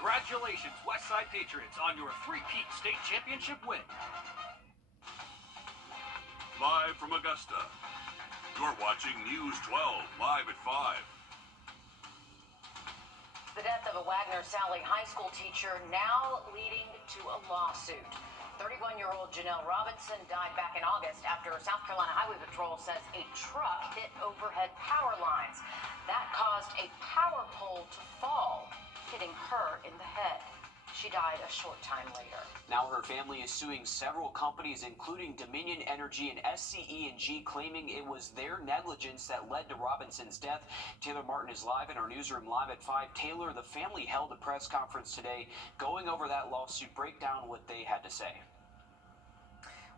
Congratulations, Westside Patriots, on your three-peat state championship win. Live from Augusta, you're watching News 12, live at 5. The death of a Wagner Sally High School teacher now leading to a lawsuit. 31-year-old Janelle Robinson died back in August after South Carolina Highway Patrol says a truck hit overhead power lines. That caused a power pole to fall, hitting her in the head. She died a short time later. Now her family is suing several companies, including Dominion Energy and SCE&G, claiming it was their negligence that led to Robinson's death. Taylor Martin is live in our newsroom live at 5. Taylor, the family held a press conference today going over that lawsuit. Break down what they had to say.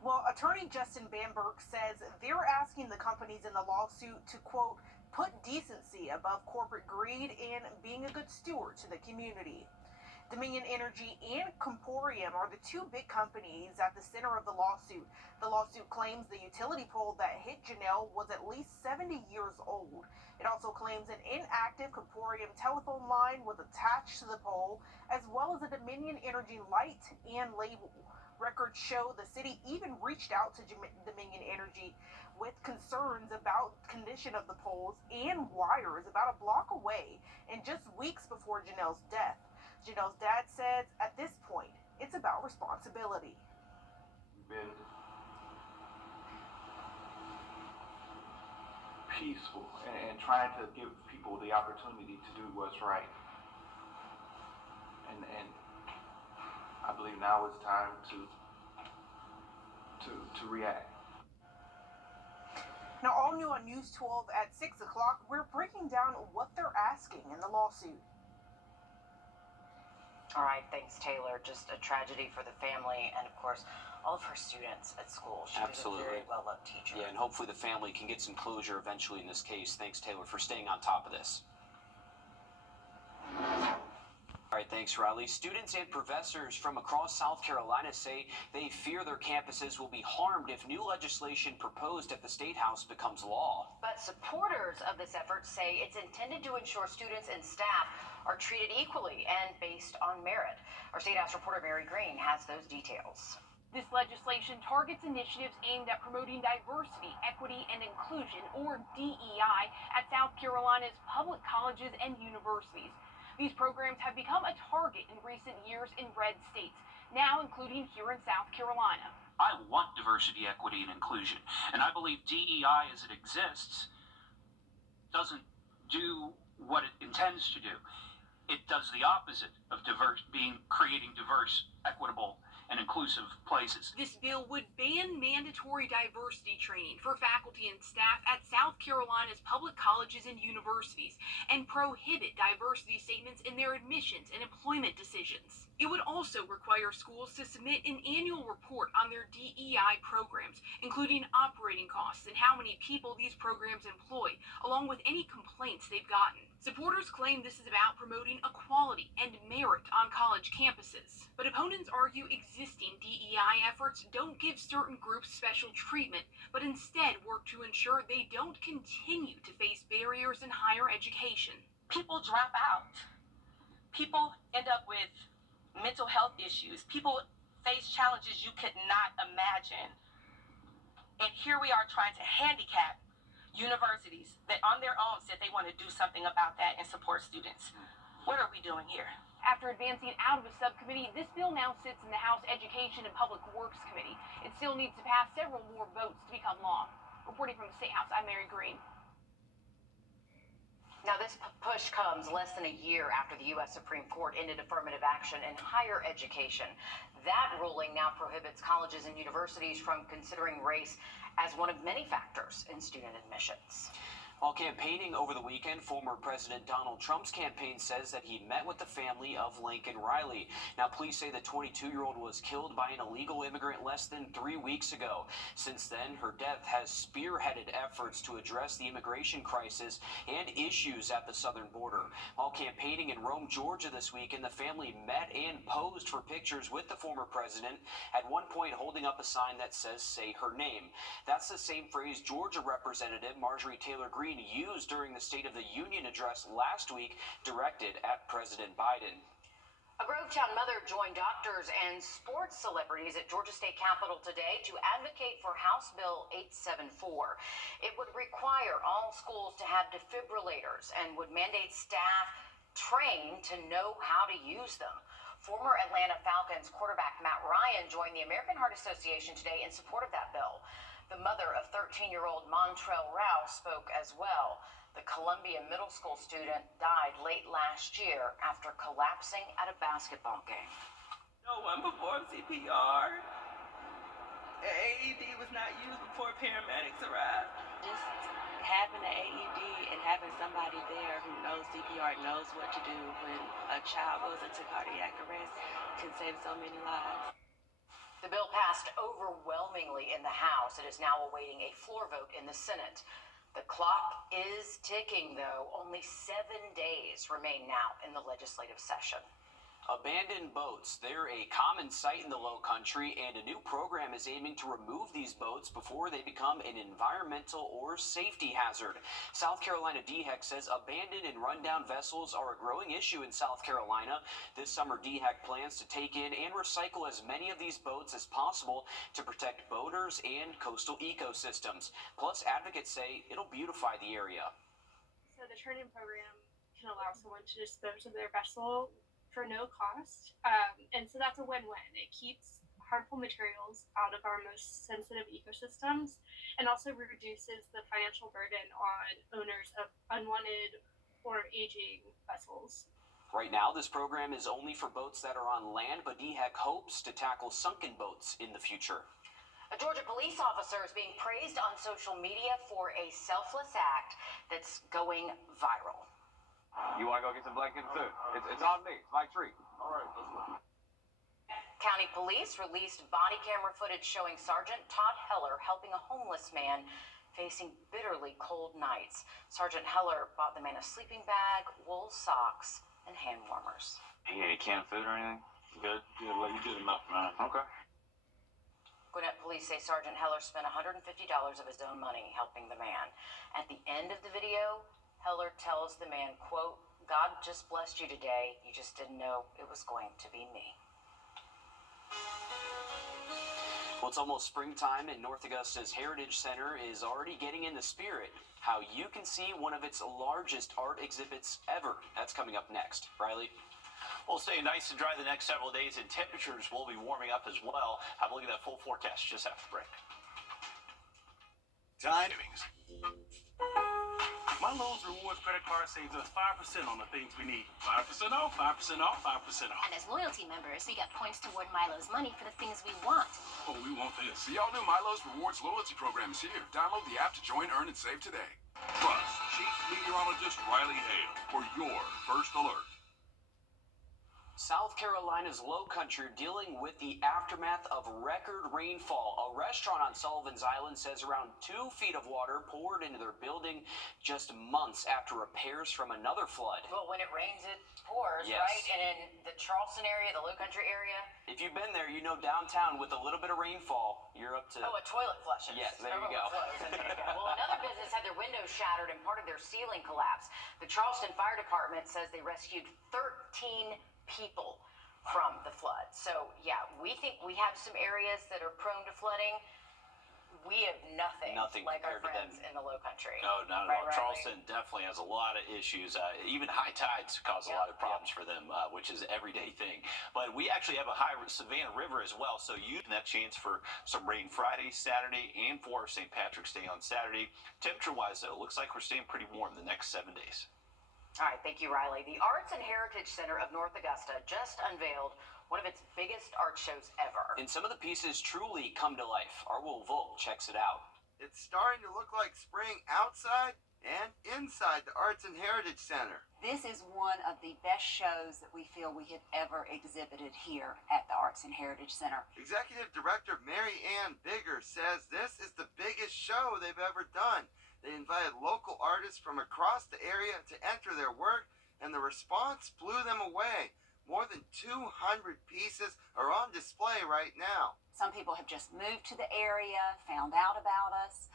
Well, attorney Justin Bamberg says they're asking the companies in the lawsuit to, quote, put decency above corporate greed and being a good steward to the community. Dominion Energy and Comporium are the two big companies at the center of the lawsuit. The lawsuit claims the utility pole that hit Janelle was at least 70 years old. It also claims an inactive Comporium telephone line was attached to the pole, as well as a Dominion Energy light and label. Records show the city even reached out to Dominion Energy with concerns about condition of the poles and wires about a block away, and just weeks before Janelle's death. Janelle's dad says at this point, it's about responsibility. We've been peaceful and trying to give people the opportunity to do what's right. And I believe now is time to react. Now, all new on News 12 at 6 o'clock, we're breaking down what they're asking in the lawsuit. All right, thanks, Taylor. Just a tragedy for the family and, of course, all of her students at school. She Absolutely. was a very well-loved teacher. Yeah, and hopefully the family can get some closure eventually in this case. Thanks, Taylor, for staying on top of this. All right, thanks, Riley. Students and professors from across South Carolina say they fear their campuses will be harmed if new legislation proposed at the State House becomes law. But supporters of this effort say it's intended to ensure students and staff are treated equally and based on merit. Our State House reporter Mary Green has those details. This legislation targets initiatives aimed at promoting diversity, equity, and inclusion, or DEI, at South Carolina's public colleges and universities. These programs have become a target in recent years in red states, now including here in South Carolina. I want diversity, equity, and inclusion, and I believe DEI as it exists doesn't do what it intends to do. It does the opposite of creating diverse, equitable, and inclusive places. This bill would ban mandatory diversity training for faculty and staff at South Carolina's public colleges and universities and prohibit diversity statements in their admissions and employment decisions. It would also require schools to submit an annual report on their DEI programs, including operating costs and how many people these programs employ, along with any complaints they've gotten. Supporters claim this is about promoting equality and merit on college campuses. But opponents argue existing DEI efforts don't give certain groups special treatment, but instead work to ensure they don't continue to face barriers in higher education. People drop out. People end up with mental health issues. People face challenges you could not imagine. And here we are trying to handicap universities that on their own said they want to do something about that and support students. What are we doing here? After advancing out of a subcommittee, this bill now sits in the House Education and Public Works Committee. It still needs to pass several more votes to become law. Reporting from the State House, I'm Mary Green. Now, this push comes less than a year after the U.S. Supreme Court ended affirmative action in higher education. That ruling now prohibits colleges and universities from considering race as one of many factors in student admissions. While campaigning over the weekend, former President Donald Trump's campaign says that he met with the family of Lincoln Riley. Now, police say the 22-year-old was killed by an illegal immigrant less than 3 weeks ago. Since then, her death has spearheaded efforts to address the immigration crisis and issues at the southern border. While campaigning in Rome, Georgia this weekend, the family met and posed for pictures with the former president, at one point holding up a sign that says, "Say her name." That's the same phrase Georgia Representative Marjorie Taylor Greene used during the State of the Union address last week, directed at President Biden. A Grovetown mother joined doctors and sports celebrities at Georgia State Capitol today to advocate for House Bill 874. It would require all schools to have defibrillators and would mandate staff train to know how to use them. Former Atlanta Falcons quarterback Matt Ryan joined the American Heart Association today in support of that bill. The mother of 13-year-old Montrell Rouse spoke as well. The Columbia Middle School student died late last year after collapsing at a basketball game. No one performed CPR. The AED was not used before paramedics arrived. Just having an AED and having somebody there who knows CPR, knows what to do when a child goes into cardiac arrest can save so many lives. The bill passed overwhelmingly in the House. It is now awaiting a floor vote in the Senate. The clock is ticking, though. Only 7 days remain now in the legislative session. Abandoned boats. They're a common sight in the Low Country, and a new program is aiming to remove these boats before they become an environmental or safety hazard. South Carolina DHEC says abandoned and rundown vessels are a growing issue in South Carolina. This summer, DHEC plans to take in and recycle as many of these boats as possible to protect boaters and coastal ecosystems. Plus, advocates say it'll beautify the area. So the training program can allow someone to dispose of their vessel for no cost, and so that's a win-win. It keeps harmful materials out of our most sensitive ecosystems and also reduces the financial burden on owners of unwanted or aging vessels. Right now, this program is only for boats that are on land, but DHEC hopes to tackle sunken boats in the future. A Georgia police officer is being praised on social media for a selfless act that's going viral. You want to go get some blanket too? It's on me. It's my treat. All right, let's go. County police released body camera footage showing Sergeant Todd Heller helping a homeless man facing bitterly cold nights. Sergeant Heller bought the man a sleeping bag, wool socks, and hand warmers. He ate canned food or anything? Good? Good. Well, you did enough, man. Okay. Gwinnett police say Sergeant Heller spent $150 of his own money helping the man. At the end of the video, Heller tells the man, quote, "God just blessed you today. You just didn't know it was going to be me." Well, it's almost springtime, and North Augusta's Heritage Center is already getting in the spirit. How you can see one of its largest art exhibits ever. That's coming up next. Riley? We'll stay nice and dry the next several days, and temperatures will be warming up as well. Have a look at that full forecast just after break. Timings. My Lowe's Rewards credit card saves us 5% on the things we need. 5% off, 5% off, 5% off. And as loyalty members, we get points toward Milo's money for the things we want. Oh, we want this. The all-new Milo's Rewards loyalty program is here. Download the app to join, earn, and save today. Trust Chief Meteorologist Riley Hale for your first alert. South Carolina's Low Country dealing with the aftermath of record rainfall. A restaurant on Sullivan's Island says around 2 feet of water poured into their building just months after repairs from another flood. Well, when it rains, it pours, Yes. right? And in the Charleston area, the Low Country area. If you've been there, you know downtown with a little bit of rainfall, you're up to... Oh, a toilet flushes. Yes, there you Everyone go. flows. Well, another business had their windows shattered and part of their ceiling collapsed. The Charleston Fire Department says they rescued 13 people from the flood. So, yeah, we think we have some areas that are prone to flooding. We have nothing like our compared to friends in the Low Country. No, not at Right, all. Riley? Charleston definitely has a lot of issues. Even high tides cause a lot of problems for them, which is an everyday thing. But we actually have a high Savannah River as well, so you have that chance for some rain Friday, Saturday, and for St. Patrick's Day on Saturday. Temperature-wise, though, it looks like we're staying pretty warm the next 7 days. All right, thank you, Riley. The Arts and Heritage Center of North Augusta just unveiled one of its biggest art shows ever. And some of the pieces truly come to life. Our Will Volk checks it out. It's starting to look like spring outside and inside the Arts and Heritage Center. This is one of the best shows that we feel we have ever exhibited here at the Arts and Heritage Center. Executive Director Mary Ann Bigger says this is the biggest show they've ever done. They invited local artists from across the area to enter their work, and the response blew them away. More than 200 pieces are on display right now. Some people have just moved to the area, found out about us.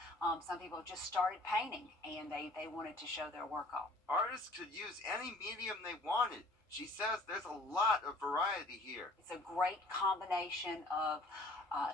Some people just started painting, and they wanted to show their work off. Artists could use any medium they wanted. She says there's a lot of variety here. It's a great combination of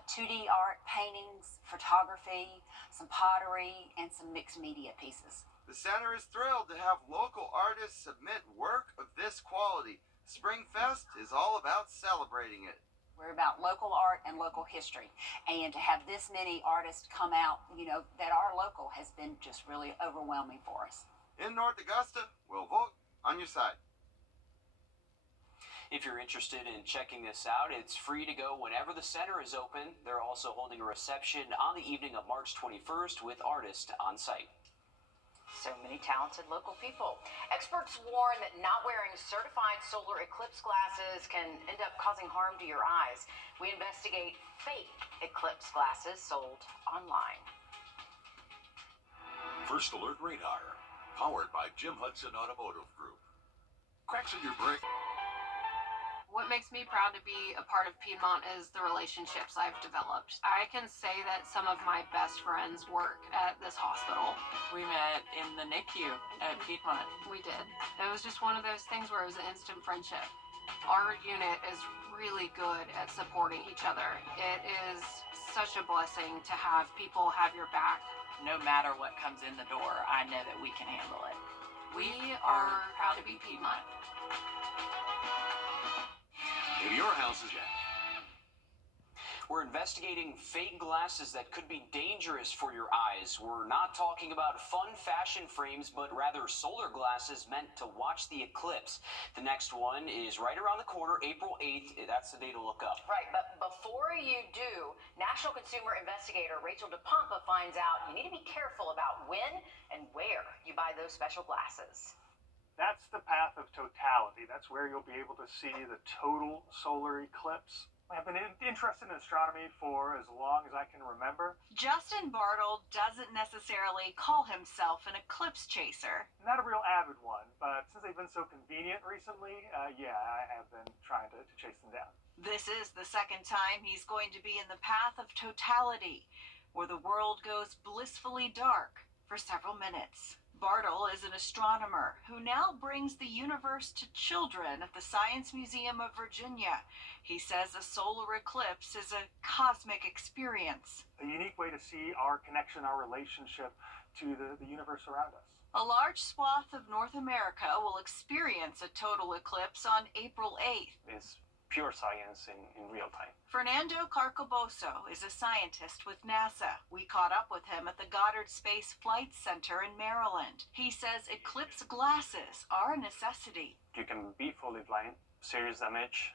2D art, paintings, photography, some pottery, and some mixed media pieces. The center is thrilled to have local artists submit work of this quality. Springfest is all about celebrating it. We're about local art and local history. And to have this many artists come out, that are local has been just really overwhelming for us. In North Augusta, Will Volk on your side. If you're interested in checking this out, it's free to go whenever the center is open. They're also holding a reception on the evening of March 21st with artists on site. So many talented local people. Experts warn that not wearing certified solar eclipse glasses can end up causing harm to your eyes. We investigate fake eclipse glasses sold online. First Alert Radar, powered by Jim Hudson Automotive Group. Cracks in your brake. What makes me proud to be a part of Piedmont is the relationships I've developed. I can say that some of my best friends work at this hospital. We met in the NICU at Piedmont. We did. It was just one of those things where it was an instant friendship. Our unit is really good at supporting each other. It is such a blessing to have people have your back. No matter what comes in the door, I know that we can handle it. We are proud to be Piedmont. Maybe your house is dead. We're investigating fake glasses that could be dangerous for your eyes. We're not talking about fun fashion frames, but rather solar glasses meant to watch the eclipse. The next one is right around the corner, April 8th. That's the day to look up. Right, but before you do, National Consumer Investigator Rachel DePompa finds out you need to be careful about when and where you buy those special glasses. That's the path of totality. That's where you'll be able to see the total solar eclipse. I've been interested in astronomy for as long as I can remember. Justin Bartle doesn't necessarily call himself an eclipse chaser. Not a real avid one, but since they've been so convenient recently, yeah, I have been trying to chase them down. This is the second time he's going to be in the path of totality, where the world goes blissfully dark for several minutes. Bartle is an astronomer who now brings the universe to children at the Science Museum of Virginia. He says a solar eclipse is a cosmic experience. A unique way to see our connection, our relationship to the universe around us. A large swath of North America will experience a total eclipse on April 8th. It's pure science in real time. Fernando Carcoboso is a scientist with NASA. We caught up with him at the Goddard Space Flight Center in Maryland. He says eclipse glasses are a necessity. You can be fully blind, serious damage.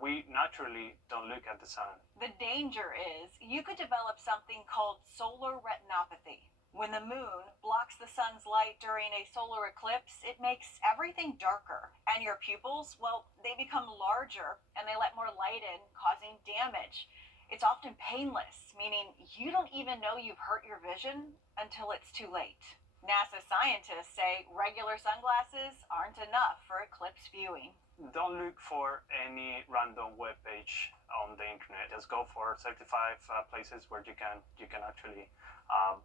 We naturally don't look at the sun. The danger is you could develop something called solar retinopathy. When the moon blocks the sun's light during a solar eclipse, it makes everything darker. And your pupils, well, they become larger and they let more light in, causing damage. It's often painless, meaning you don't even know you've hurt your vision until it's too late. NASA scientists say regular sunglasses aren't enough for eclipse viewing. Don't look for any random web page on the internet. Just go for certified places where you can actually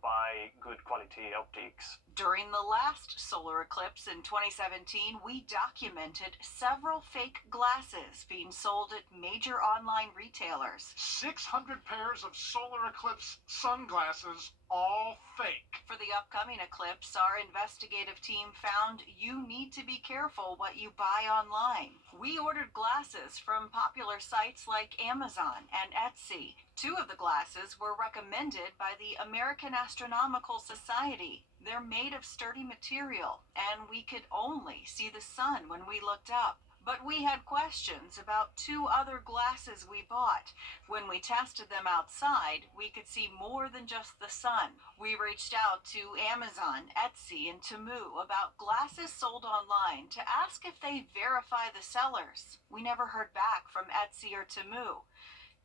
buy good quality optics. During the last solar eclipse in 2017, we documented several fake glasses being sold at major online retailers. 600 pairs of solar eclipse sunglasses, all fake. For the upcoming eclipse, our investigative team found you need to be careful what you buy online. We ordered glasses from popular sites like Amazon and Etsy. 2 of the glasses were recommended by the American Astronomical Society. They're made of sturdy material, and we could only see the sun when we looked up. But we had questions about 2 other glasses we bought. When we tested them outside, we could see more than just the sun. We reached out to Amazon, Etsy, and Temu about glasses sold online to ask if they verify the sellers. We never heard back from Etsy or Temu.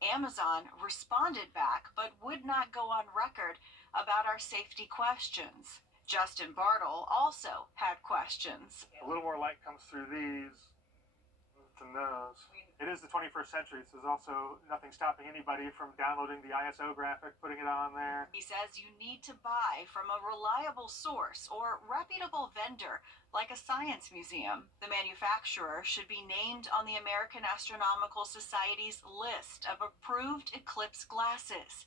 Amazon responded back, but would not go on record about our safety questions. Justin Bartle also had questions. A little more light comes through these than those. It is the 21st century, so there's also nothing stopping anybody from downloading the ISO graphic, putting it on there. He says you need to buy from a reliable source or reputable vendor, like a science museum. The manufacturer should be named on the American Astronomical Society's list of approved eclipse glasses.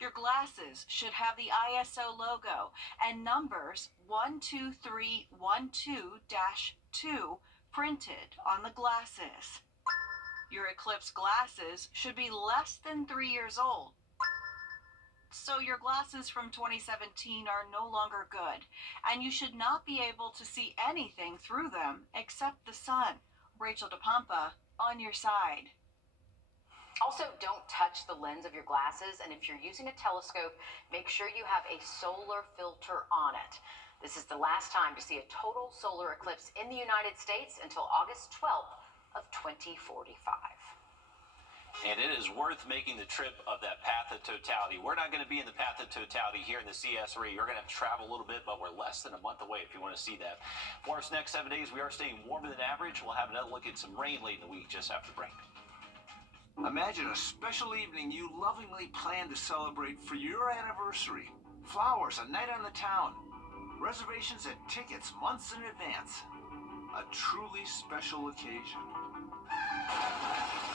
Your glasses should have the ISO logo and numbers 12312-2 printed on the glasses. Your eclipse glasses should be less than 3 years old, so your glasses from 2017 are no longer good, and you should not be able to see anything through them except the sun. Rachel DePompa, on your side. Also, don't touch the lens of your glasses, and if you're using a telescope, make sure you have a solar filter on it. This is the last time to see a total solar eclipse in the United States until August 12th of 2045. And it is worth making the trip of that path of totality. We're not going to be in the path of totality here in the CS3. You're going to have to travel a little bit, but we're less than a month away if you want to see that. For us next 7 days, we are staying warmer than average. We'll have another look at some rain late in the week just after the break. Imagine a special evening you lovingly plan to celebrate for your anniversary. Flowers, a night on the town. Reservations and tickets months in advance. A truly special occasion.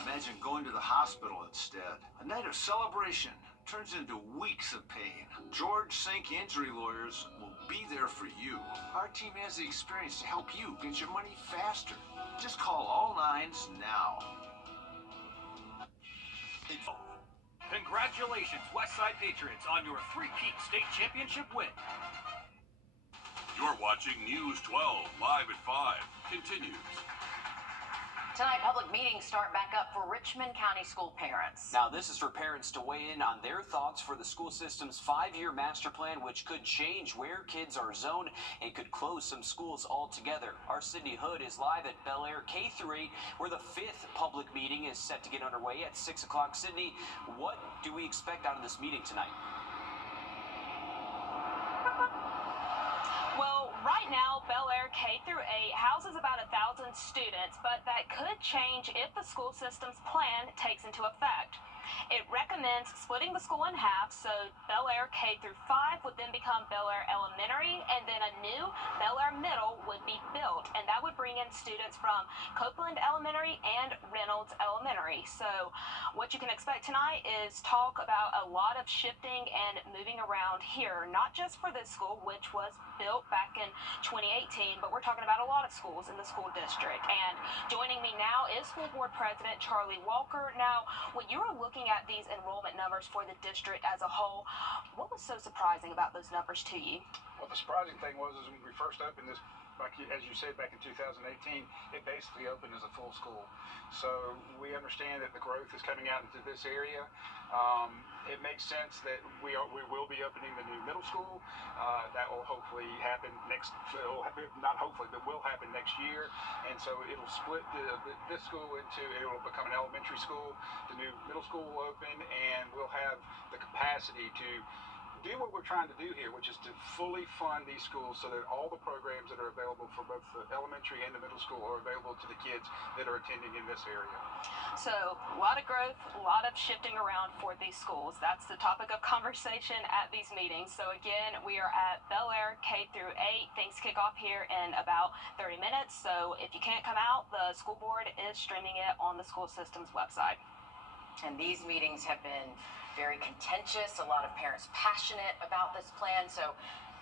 Imagine going to the hospital instead. A night of celebration turns into weeks of pain. George Sink Injury Lawyers will be there for you. Our team has the experience to help you get your money faster. Just call all nines now. Congratulations, Westside Patriots, on your three-peat state championship win. You're watching News 12 live at 5. Continues. Tonight, public meetings start back up for Richmond County school parents. Now, this is for parents to weigh in on their thoughts for the school system's 5-year master plan, which could change where kids are zoned and could close some schools altogether. Our Sydney Hood is live at Bel Air K-8, where the 5th public meeting is set to get underway at 6 o'clock. Sydney, what do we expect out of this meeting tonight? Well, right now, Bel Air K-8 houses about 1,000 students, but that could change if the school system's plan takes into effect. It recommends splitting the school in half, so Bel Air K-5 would then become Bel Air Elementary, and then a new Bel Air Middle would be built, and that would bring in students from Copeland Elementary and Reynolds Elementary. So what you can expect tonight is talk about a lot of shifting and moving around here, not just for this school, which was built back in 2018, but we're talking about a lot of schools in the school district. And joining me now is School Board President Charlie Walker. Now, when you were looking at these enrollment numbers for the district as a whole, what was so surprising about those numbers to you? Well, the surprising thing was is when we first opened this, as you said, back in 2018, it basically opened as a full school. So we understand that the growth is coming out into this area. It makes sense that we will be opening the new middle school. That will hopefully happen not hopefully, but will happen next year. And so it'll split this school it will become an elementary school. The new middle school will open, and we'll have the capacity to do what we're trying to do here, which is to fully fund these schools so that all the programs that are available for both the elementary and the middle school are available to the kids that are attending in this area. So a lot of growth, a lot of shifting around for these schools. That's the topic of conversation at these meetings. So again, we are at Bel Air K-8. Things kick off here in about 30 minutes. So if you can't come out, the school board is streaming it on the school system's website. And these meetings have been very contentious, a lot of parents passionate about this plan, so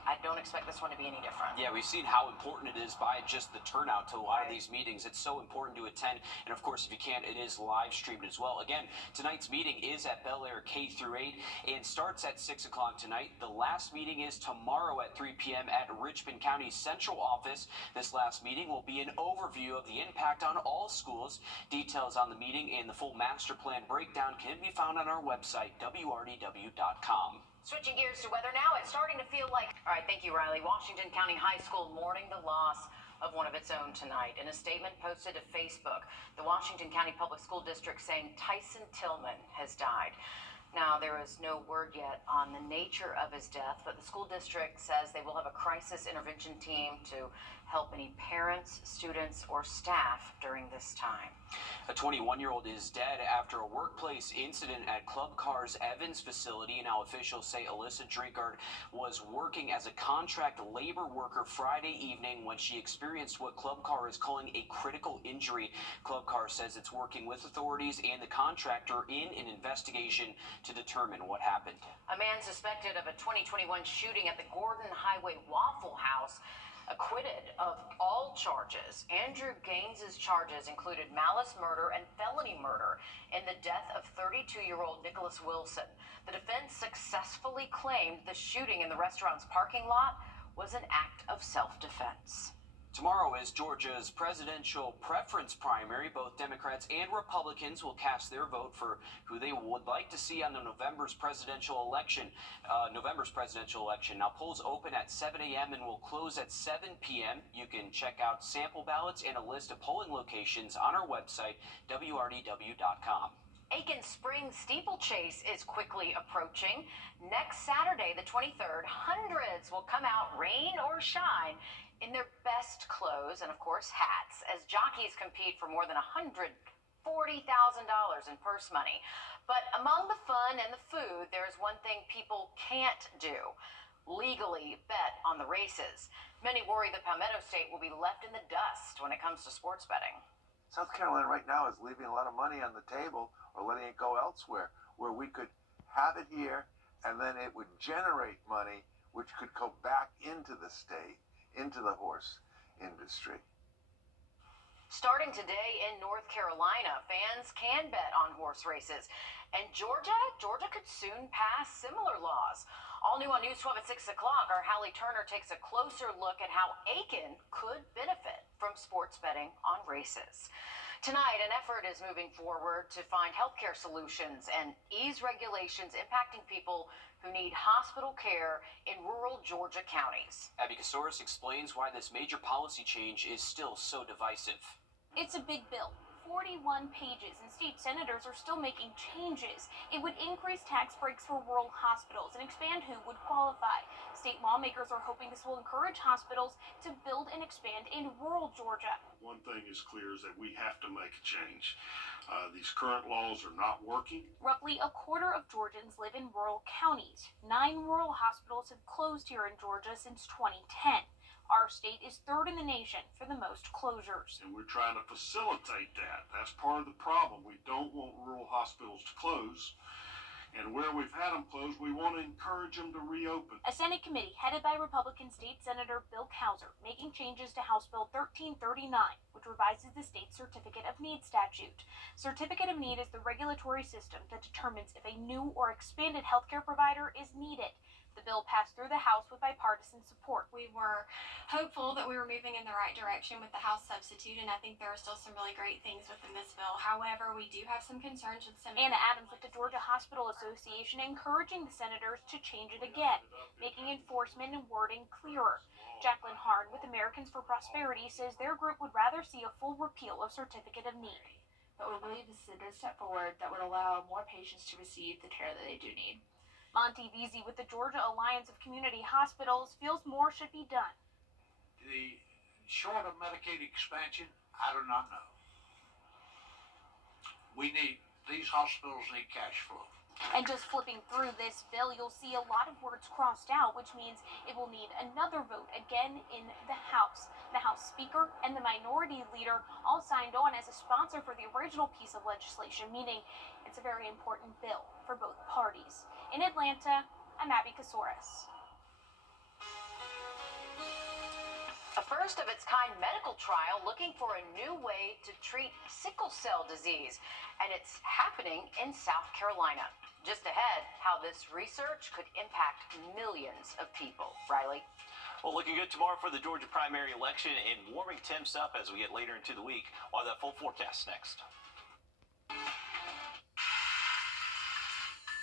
I don't expect this one to be any different. Yeah, we've seen how important it is by just the turnout to a lot of these meetings. It's so important to attend, and of course, if you can't, it is live streamed as well. Again, tonight's meeting is at Bel Air K-8 and starts at 6 o'clock tonight. The last meeting is tomorrow at 3 p.m. at Richmond County's central office. This last meeting will be an overview of the impact on all schools. Details on the meeting and the full master plan breakdown can be found on our website, wrdw.com. Switching gears to weather now, it's starting to feel like... All right, thank you, Riley. Washington County High School mourning the loss of one of its own tonight. In a statement posted to Facebook, the Washington County Public School District saying Tyson Tillman has died. Now, there is no word yet on the nature of his death, but the school district says they will have a crisis intervention team to help any parents, students, or staff during this time. A 21-year-old is dead after a workplace incident at Club Car's Evans facility. Now, officials say Alyssa Drinkard was working as a contract labor worker Friday evening when she experienced what Club Car is calling a critical injury. Club Car says it's working with authorities and the contractor in an investigation to determine what happened. A man suspected of a 2021 shooting at the Gordon Highway Waffle House acquitted of all charges. Andrew Gaines's charges included malice murder and felony murder in the death of 32-year-old Nicholas Wilson. The defense successfully claimed the shooting in the restaurant's parking lot was an act of self-defense. Tomorrow is Georgia's presidential preference primary. Both Democrats and Republicans will cast their vote for who they would like to see on the November's presidential election. Now, polls open at 7 a.m. and will close at 7 p.m. You can check out sample ballots and a list of polling locations on our website, wrdw.com. Aiken Spring Steeplechase is quickly approaching. Next Saturday, the 23rd, hundreds will come out, rain or shine, in their best clothes and, of course, hats, as jockeys compete for more than $140,000 in purse money. But among the fun and the food, there's one thing people can't do: legally bet on the races. Many worry that Palmetto State will be left in the dust when it comes to sports betting. South Carolina right now is leaving a lot of money on the table or letting it go elsewhere, where we could have it here and then it would generate money which could go back into the state, into the horse industry. Starting today in North Carolina, fans can bet on horse races. And Georgia could soon pass similar laws. All new on News 12 at 6 o'clock, our Hallie Turner takes a closer look at how Aiken could benefit from sports betting on races. Tonight, an effort is moving forward to find healthcare solutions and ease regulations impacting people who need hospital care in rural Georgia counties. Abby Casores explains why this major policy change is still so divisive. It's a big bill, 41 pages, and state senators are still making changes. It would increase tax breaks for rural hospitals and expand who would qualify. State lawmakers are hoping this will encourage hospitals to build and expand in rural Georgia. One thing is clear is that we have to make a change. These current laws are not working. Roughly a quarter of Georgians live in rural counties. 9 rural hospitals have closed here in Georgia since 2010. Our state is third in the nation for the most closures. And we're trying to facilitate that. That's part of the problem. We don't want rural hospitals to close. And where we've had them closed, we want to encourage them to reopen. A Senate committee headed by Republican State Senator Bill Cowser making changes to House Bill 1339, which revises the state's Certificate of Need statute. Certificate of Need is the regulatory system that determines if a new or expanded healthcare provider is needed. The bill passed through the House with bipartisan support. We were hopeful that we were moving in the right direction with the House substitute, and I think there are still some really great things within this bill. However, we do have some concerns with some... Anna Adams with the Georgia Hospital Association encouraging the senators to change it again, making enforcement and wording clearer. Jacqueline Harn with Americans for Prosperity says their group would rather see a full repeal of Certificate of Need. But we believe this is a good step forward that would allow more patients to receive the care that they do need. Monty Veazey with the Georgia Alliance of Community Hospitals feels more should be done. The short of Medicaid expansion, I do not know. These hospitals need cash flow. And just flipping through this bill, you'll see a lot of words crossed out, which means it will need another vote again in the House. The House Speaker and the Minority Leader all signed on as a sponsor for the original piece of legislation, meaning it's a very important bill for both parties. In Atlanta, I'm Abby Casores. A first-of-its-kind medical trial looking for a new way to treat sickle cell disease, and it's happening in South Carolina. Just ahead, how this research could impact millions of people. Riley? Well, looking good tomorrow for the Georgia primary election and warming temps up as we get later into the week. We'll have that full forecast next.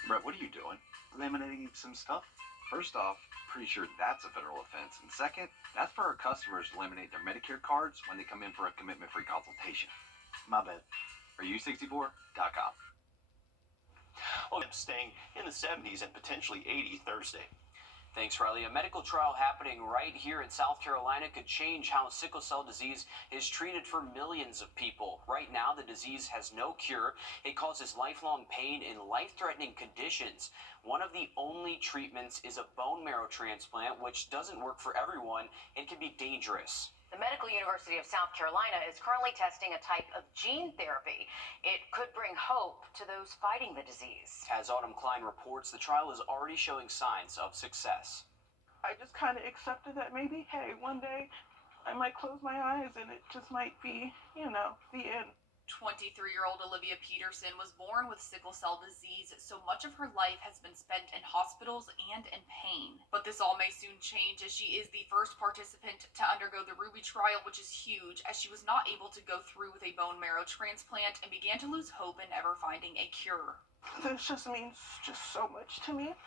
Brett, what are you doing? Laminating some stuff. First off, pretty sure that's a federal offense. And second, that's for our customers to laminate their Medicare cards when they come in for a commitment-free consultation. My bad. Are you 64.com? Oh, staying in the 70s and potentially 80 Thursday. Thanks, Riley. A medical trial happening right here in South Carolina could change how sickle cell disease is treated for millions of people. Right now, the disease has no cure. It causes lifelong pain and life-threatening conditions. One of the only treatments is a bone marrow transplant, which doesn't work for everyone and can be dangerous. The Medical University of South Carolina is currently testing a type of gene therapy. It could bring hope to those fighting the disease. As Autumn Klein reports, the trial is already showing signs of success. I just kind of accepted that maybe, hey, one day I might close my eyes and it just might be, the end. 23-year-old Olivia Peterson was born with sickle cell disease, so much of her life has been spent in hospitals and in pain. But this all may soon change, as she is the first participant to undergo the Ruby trial, which is huge, as she was not able to go through with a bone marrow transplant and began to lose hope in ever finding a cure. This just means just so much to me.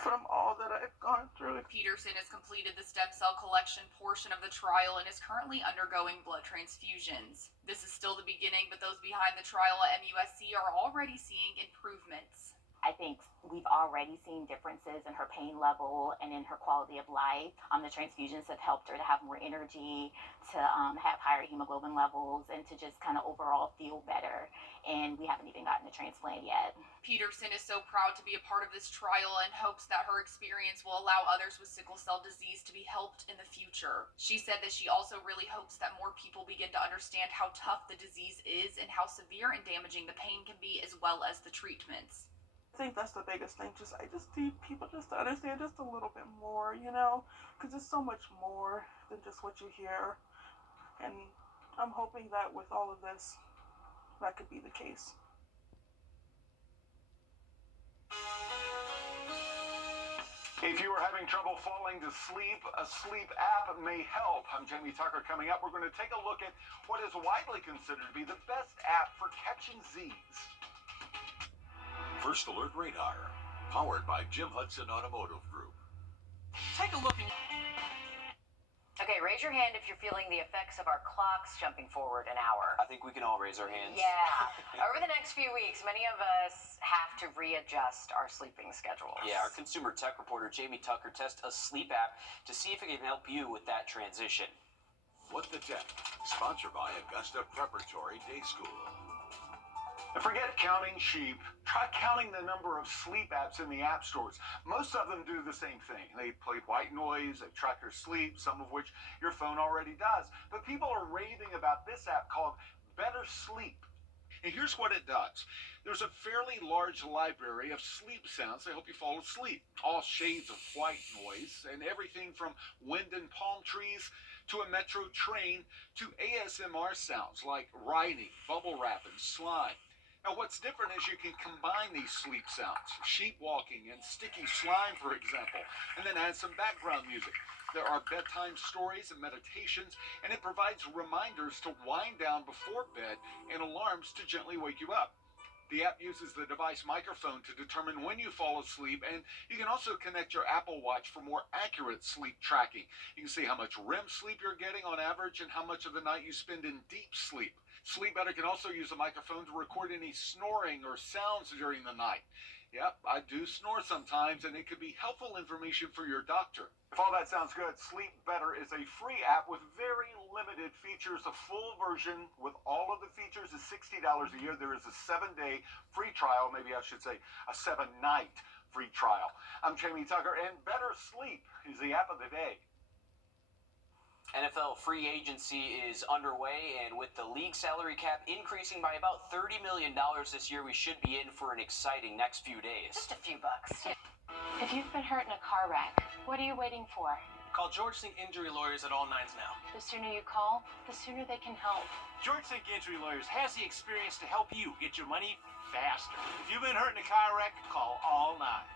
From all that I've gone through. Peterson has completed the stem cell collection portion of the trial and is currently undergoing blood transfusions. This is still the beginning, but those behind the trial at MUSC are already seeing improvements. I think we've already seen differences in her pain level and in her quality of life. The transfusions have helped her to have more energy, to have higher hemoglobin levels, and to just kind of overall feel better. And we haven't even gotten a transplant yet. Peterson is so proud to be a part of this trial and hopes that her experience will allow others with sickle cell disease to be helped in the future. She said that she also really hopes that more people begin to understand how tough the disease is and how severe and damaging the pain can be, as well as the treatments. I think that's the biggest thing. I just need people just to understand just a little bit more, because it's so much more than just what you hear. And I'm hoping that with all of this, that could be the case. If you are having trouble falling to sleep, a sleep app may help. I'm Jamie Tucker. Coming up, we're going to take a look at what is widely considered to be the best app for catching Z's. First Alert Radar, powered by Jim Hudson Automotive Group. Take a look in... Okay, raise your hand if you're feeling the effects of our clocks jumping forward an hour. I think we can all raise our hands. Yeah. Over the next few weeks, many of us have to readjust our sleeping schedules. Yeah, our consumer tech reporter, Jamie Tucker, tests a sleep app to see if it can help you with that transition. What the Tech, sponsored by Augusta Preparatory Day School. And forget counting sheep. Try counting the number of sleep apps in the app stores. Most of them do the same thing. They play white noise, they track your sleep, some of which your phone already does. But people are raving about this app called Better Sleep. And here's what it does. There's a fairly large library of sleep sounds to help you fall asleep. All shades of white noise and everything from wind and palm trees to a metro train to ASMR sounds like writing, bubble wrap, and slime. Now, what's different is you can combine these sleep sounds, sheep walking and sticky slime, for example, and then add some background music. There are bedtime stories and meditations, and it provides reminders to wind down before bed and alarms to gently wake you up. The app uses the device microphone to determine when you fall asleep, and you can also connect your Apple Watch for more accurate sleep tracking. You can see how much REM sleep you're getting on average and how much of the night you spend in deep sleep. Sleep Better can also use a microphone to record any snoring or sounds during the night. Yep, I do snore sometimes, and it could be helpful information for your doctor. If all that sounds good, Sleep Better is a free app with very limited features. The full version with all of the features is $60 a year. There is a 7-day free trial, maybe I should say a 7-night free trial. I'm Jamie Tucker, and Better Sleep is the app of the day. NFL free agency is underway, and with the league salary cap increasing by about $30 million this year, we should be in for an exciting next few days. Just a few bucks. If you've been hurt in a car wreck, what are you waiting for? Call George Sink Injury Lawyers at all nines now. The sooner you call, the sooner they can help. George Sink Injury Lawyers has the experience to help you get your money faster. If you've been hurt in a car wreck, call all nines.